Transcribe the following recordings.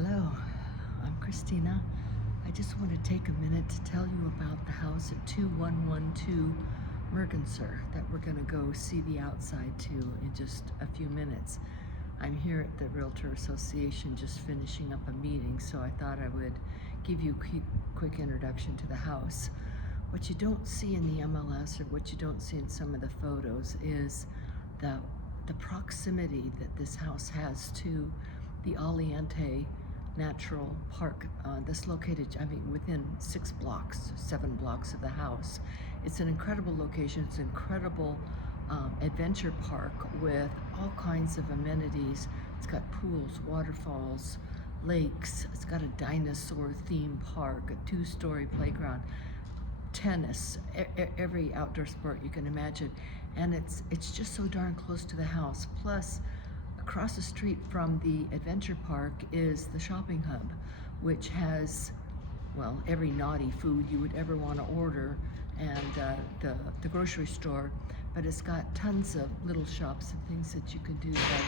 Hello, I'm Christina. I just want to take a minute to tell you about the house at 2112 Merganser that we're going to go see the outside to in just a few minutes. I'm here at the Realtor Association just finishing up a meeting, so I thought I would give you a quick introduction to the house. What you don't see in the MLS or what you don't see in some of the photos is the proximity that this house has to the Aliante Natural Park that's located, within 7 blocks of the house. It's an incredible location. It's an incredible adventure park with all kinds of amenities. It's got pools, waterfalls, lakes. It's got a dinosaur theme park, a 2-story playground, tennis, every outdoor sport you can imagine. And it's just so darn close to the house. Plus, across the street from the adventure park is the shopping hub, which has, well, every naughty food you would ever want to order, and the grocery store, but it's got tons of little shops and things that you can do there.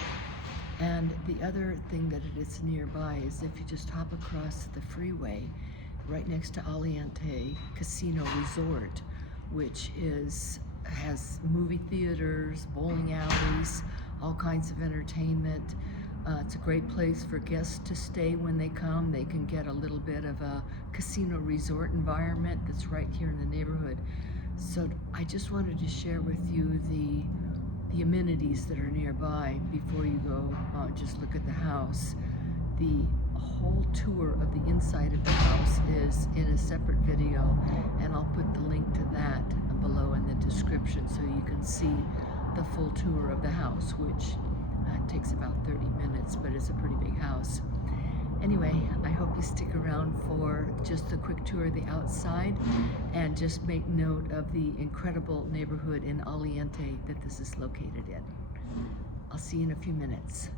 And the other thing that it is nearby is if you just hop across the freeway, right next to Aliante Casino Resort, which has movie theaters, bowling alleys, all kinds of entertainment. It's a great place for guests to stay when they come. They can get a little bit of a casino resort environment that's right here in the neighborhood. So I just wanted to share with you the amenities that are nearby before you go just look at the house. The whole tour of the inside of the house is in a separate video, and I'll put the link to that below in the description so you can see the full tour of the house, which takes about 30 minutes, but it's a pretty big house. Anyway, I hope you stick around for just a quick tour of the outside, and just make note of the incredible neighborhood in Aliante that this is located in. I'll see you in a few minutes.